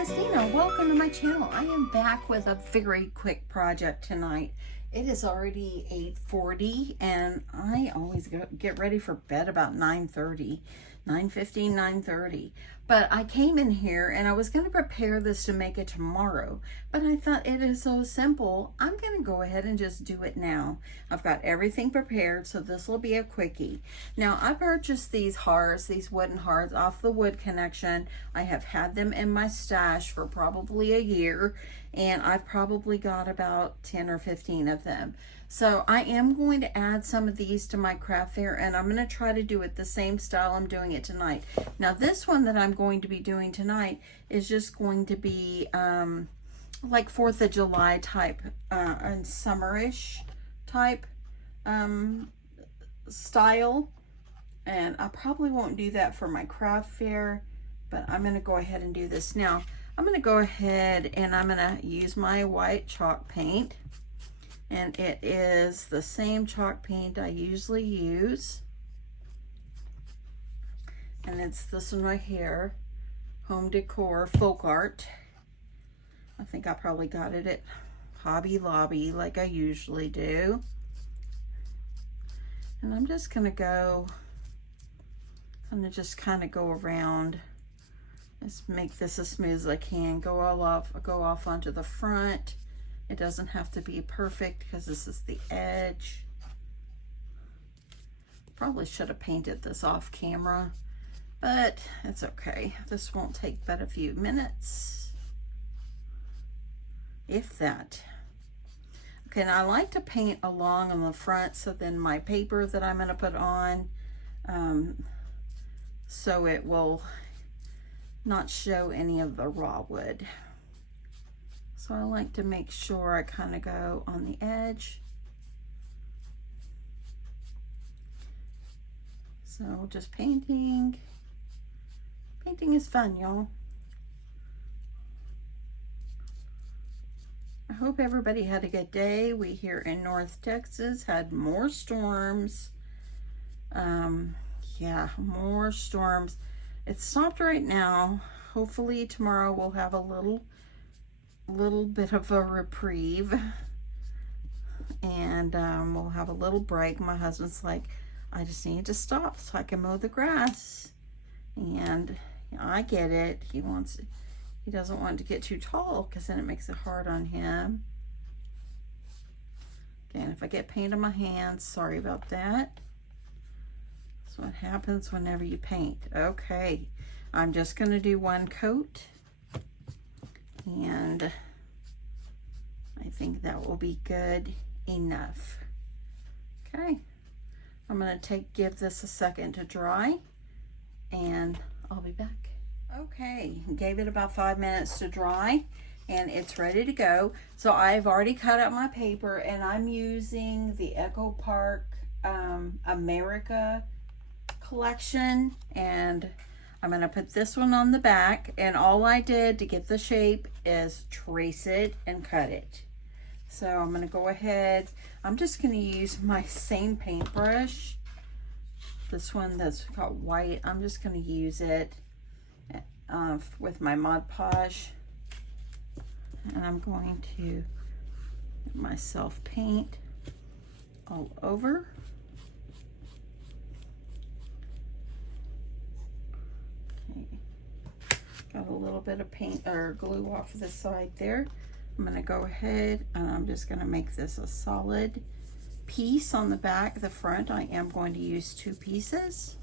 is Dina. Welcome to my channel. I am back with a very quick project tonight. It is already 8:40 and I always get ready for bed about 9:30, 9:15, 9:30. But I came in here and I was going to prepare this to make it tomorrow. But I thought it is so simple. I'm going to go ahead and just do it now. I've got everything prepared, so this will be a quickie. Now, I purchased these hearts, these wooden hearts off the Wood Connection. I have had them in my stash for probably a year, and I've probably got about 10 or 15 of them. So I am going to add some of these to my craft fair, and I'm going to try to do it the same style I'm doing it tonight. Now this one that I'm going to be doing tonight is just going to be like 4th of July type and summerish type style. And I probably won't do that for my craft fair, but I'm going to go ahead and do this now. I'm going to go ahead and I'm going to use my white chalk paint. And it is the same chalk paint I usually use. And it's this one right here, Home Decor Folk Art. I think I probably got it at Hobby Lobby like I usually do. And I'm just gonna go, kind of go around. Let's make this as smooth as I can. Go off onto the front. It doesn't have to be perfect because this is the edge. Probably should have painted this off camera, but it's okay. This won't take but a few minutes, if that. Okay, and I like to paint along on the front, so then my paper that I'm going to put on, so it will not show any of the raw wood. So I like to make sure I kind of go on the edge. So just painting. Painting is fun, y'all. I hope everybody had a good day. We here in North Texas had more storms. Yeah, more storms. It stopped right now. Hopefully tomorrow we'll have a little bit of a reprieve, and we'll have a little break. My husband's like, I just need to stop so I can mow the grass, and I get it. He doesn't want it to get too tall because then it makes it hard on him. Okay, and if I get paint on my hands, sorry about that. That's what happens whenever you paint. Okay, I'm just gonna do one coat, and I think that will be good enough. Okay, I'm gonna give this a second to dry, and I'll be back. Okay, gave it about 5 minutes to dry, and it's ready to go. So I've already cut up my paper, and I'm using the Echo Park America collection, and I'm going to put this one on the back, and all I did to get the shape is trace it and cut it. So I'm going to go ahead, I'm just going to use my same paintbrush, this one that's got white. I'm just going to use it with my Mod Podge, and I'm going to get myself paint all over. Got a little bit of paint or glue off the side there. I'm going to go ahead and I'm just going to make this a solid piece on the back. The front, I am going to use 2 pieces.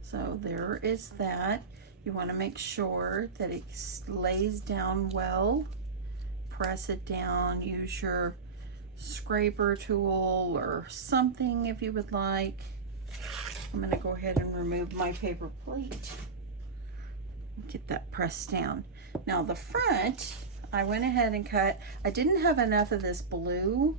So there is that. You want to make sure that it lays down well. Press it down. Use your scraper tool or something if you would like. I'm going to go ahead and remove my paper plate. Get that pressed down. Now the front, I went ahead and cut. I didn't have enough of this blue,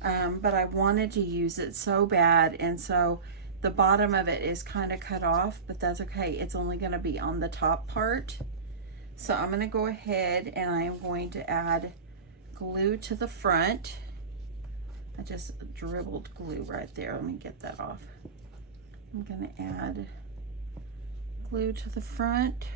but I wanted to use it so bad, and so the bottom of it is kind of cut off, but that's okay. It's only going to be on the top part. So I'm going to go ahead and I am going to add glue to the front. I just dribbled glue right there. Let me get that off. I'm going to add glue to the front.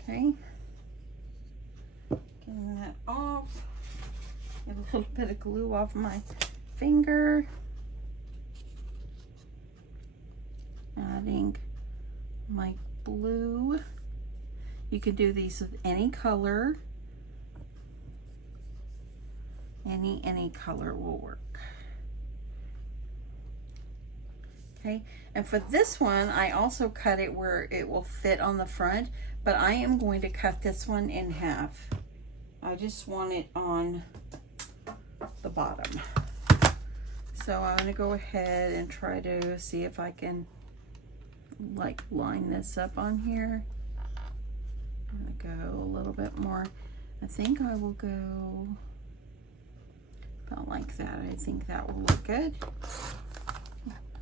Okay, getting that off. Get a little bit of glue off my finger. Adding my blue. You can do these with any color. Any color will work. Okay, and for this one, I also cut it where it will fit on the front, but I am going to cut this one in half. I just want it on the bottom. So I'm gonna go ahead and try to see if I can like line this up on here. I'm gonna go a little bit more. I think I will go about like that. I think that will look good.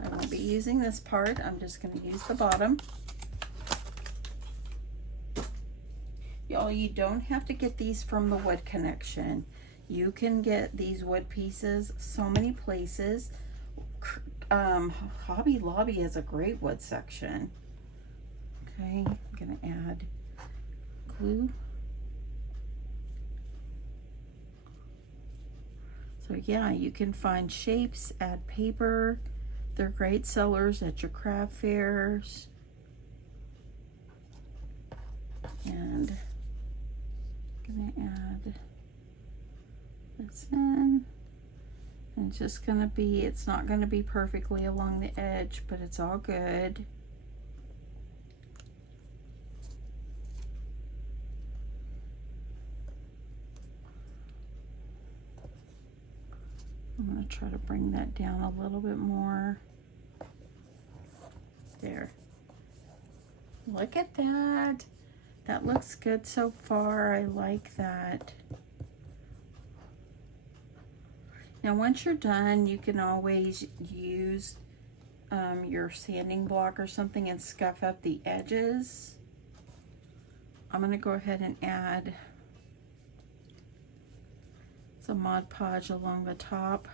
I won't be using this part. I'm just going to use the bottom. Y'all, you don't have to get these from the Wood Connection. You can get these wood pieces so many places. Hobby Lobby has a great wood section. Okay, I'm going to add glue. So yeah, you can find shapes, add paper. They're great sellers at your craft fairs. And I'm gonna add this in. And it's just gonna be, it's not gonna be perfectly along the edge, but it's all good. I'm going to try to bring that down a little bit more. There. Look at that. That looks good so far. I like that. Now once you're done, you can always use your sanding block or something and scuff up the edges. I'm going to go ahead and add some Mod Podge along the top.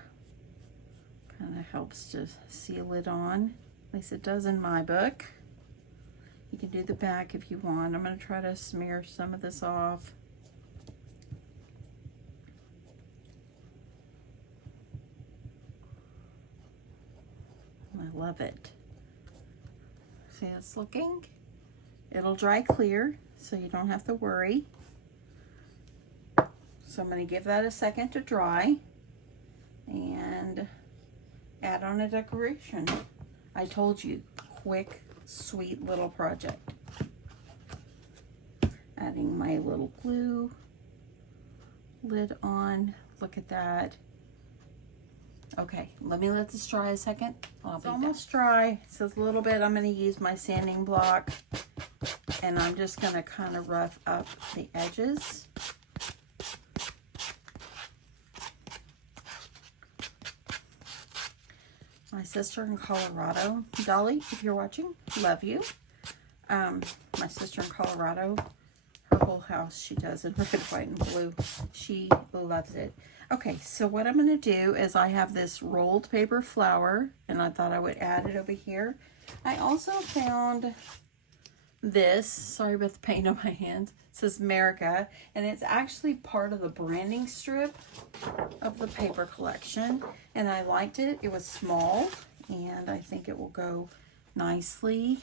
Kind of helps to seal it on. At least it does in my book. You can do the back if you want. I'm going to try to smear some of this off. I love it. See how it's looking? It'll dry clear, so you don't have to worry. So I'm going to give that a second to dry and add on a decoration. I told you, quick, sweet little project. Adding my little glue lid on. Look at that. Okay, let this dry a second. It's almost dry. So it's a little bit. I'm going to use my sanding block and I'm just going to kind of rough up the edges. My sister in Colorado, Dolly, if you're watching, love you. My sister in Colorado, her whole house she does in red, white, and blue. She loves it. Okay, so what I'm going to do is I have this rolled paper flower, and I thought I would add it over here. I also found this, sorry about the paint on my hands, it says America, and it's actually part of the branding strip of the paper collection, and I liked it. It was small, and I think it will go nicely.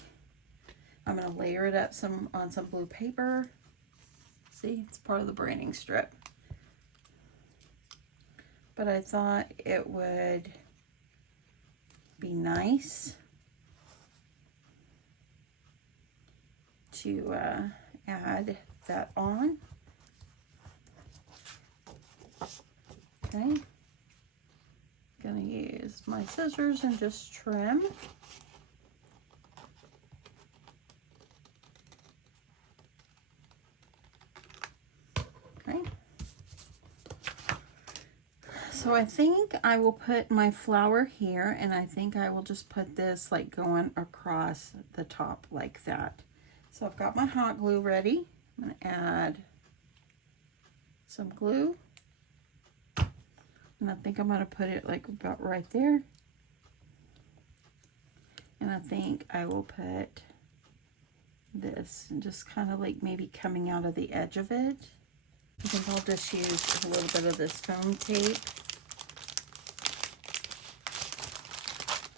I'm going to layer it up on some blue paper. See, it's part of the branding strip. But I thought it would be nice to add that on. Okay, gonna use my scissors and just trim. Okay, so I think I will put my flower here, and I think I will just put this like going across the top like that. So I've got my hot glue ready. I'm going to add some glue. And I think I'm going to put it like about right there. And I think I will put this and just kind of like maybe coming out of the edge of it. I think I'll just use a little bit of this foam tape.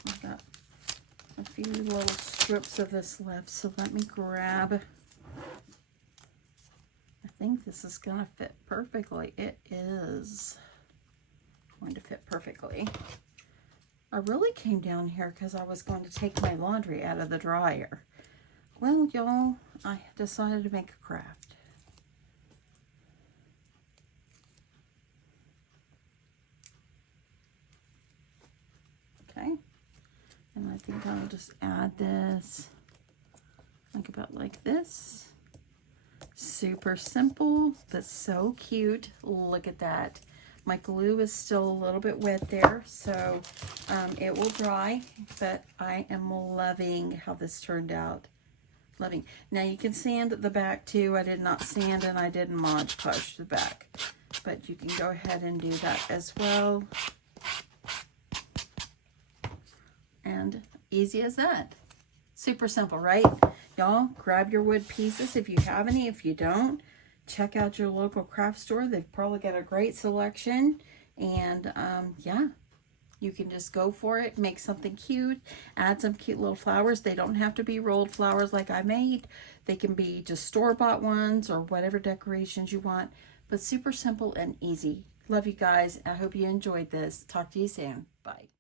I've got a few little strips of this left, so let me grab. I think this is going to fit perfectly. It is going to fit perfectly. I really came down here because I was going to take my laundry out of the dryer. Well, y'all, I decided to make a craft. Okay, and I think I'll just add this, like about like this. Super simple, but so cute. Look at that. My glue is still a little bit wet there, so it will dry, but I am loving how this turned out. Loving. Now you can sand the back too. I did not sand and I didn't Mod Podge the back, but you can go ahead and do that as well. And easy as that. Super simple, right? Y'all, grab your wood pieces if you have any. If you don't, check out your local craft store. They've probably got a great selection. And yeah, you can just go for it. Make something cute. Add some cute little flowers. They don't have to be rolled flowers like I made. They can be just store-bought ones or whatever decorations you want. But super simple and easy. Love you guys. I hope you enjoyed this. Talk to you soon. Bye.